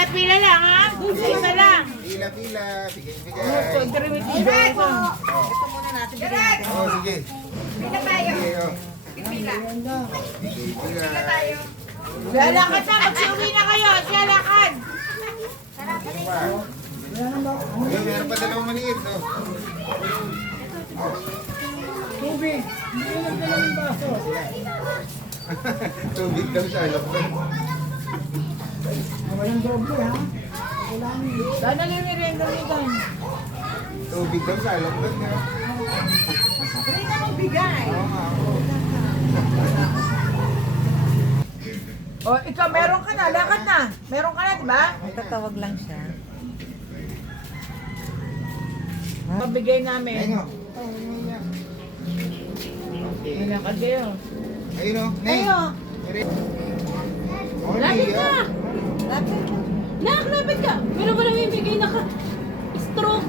Pila-pila lang ha. Isa lang. Pila-pila. Sige, bigay. Ito muna natin bigyan natin. Oh, sige. Pila tayo. Sige, oh. Pila. Sige, pila. Pila tayo. Lalakad na. Magsiuwi na kayo. Lalakad. Ano ba? Ayun, meron pa dalawang maliit, no? Tubig. Hindi ko nagdala ng baso. Tubig daw siya, alam ko. Walang doble ha. Kailangan yun. Sana limirenda nito. Tubig daw siya, alam ko. Hindi ka magbigay. Oo nga. O, ikaw meron ka na. Lakad na. Meron ka na, di ba? Tatawag lang siya. Pabigay namin. Ayun, oh. Lakad kayo. Ayun, oh. Neng. Ayun. Oh, Lapit Nia. ka! Lapit. Nak, lapit ka! Meron ba namimigay na ka? Stroke!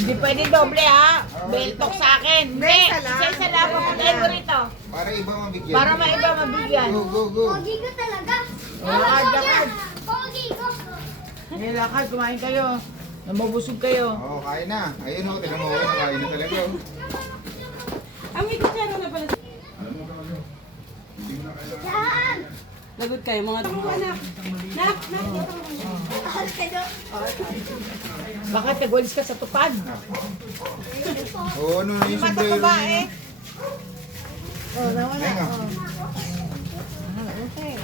Hindi pwede doble ha! Beltok sa akin! Hindi! Isa lang. Isa lang! Papuntahin mo rito! Para iba mabigyan. Para maiba mabigyan! Go, go, go. Pogi ko talaga. Lakad, lakad! Pogi ko. Lakad, kumain kayo! Namabusog kayo! Oo, kain na. Ayun, oh. Tignan mo, nakain na talaga, oh. Ang may kutsara na pala! Yan. Lagot kayo mga Nak, nak, dito. Alas ka doon. Bakit nagwalis ka sa tupad? Oo, ano na yung sombrero niya. Oh, nawala. Ayun, oh. Okay.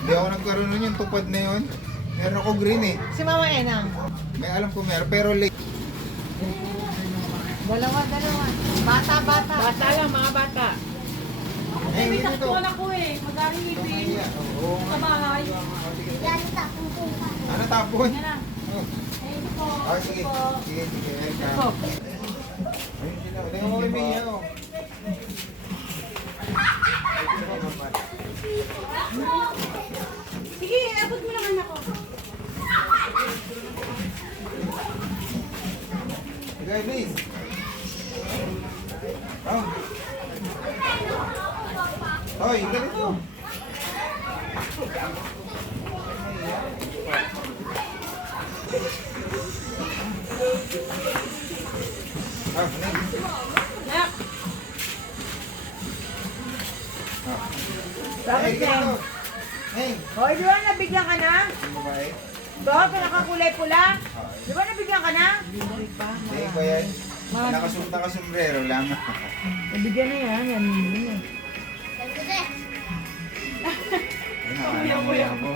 Hindi ako nagkaroon nun yung tupad na yun. Meron ako green eh. Si Mama Enang. May alam ko meron, pero late. Dalawa. Bata. Bata lang, mga bata. Eh, hindi ito. ako eh. Magaling Kaya, oo. bahay. Yan, tapong ko pa. Ano tapon? Yan Oh. Ah, sige. Sige, sige. Ayun, sila. Tingnan mo kay Mia, oh. Sige, abot mo naman ako. Sige, please. Oh. Hoy, ganito. Ah, Neng. Bakit, Neng, ganito. Neng? Neng. Hoy, di ba nabigyan ka na? Yung babae. Ito, pinakakulay pula. Di ba nabigyan ka na? Neng ba yan? Nakasumbrero lang. Nabigyan na yan. Yan, yan. Sabi ko, Ay, nakalamuya mo.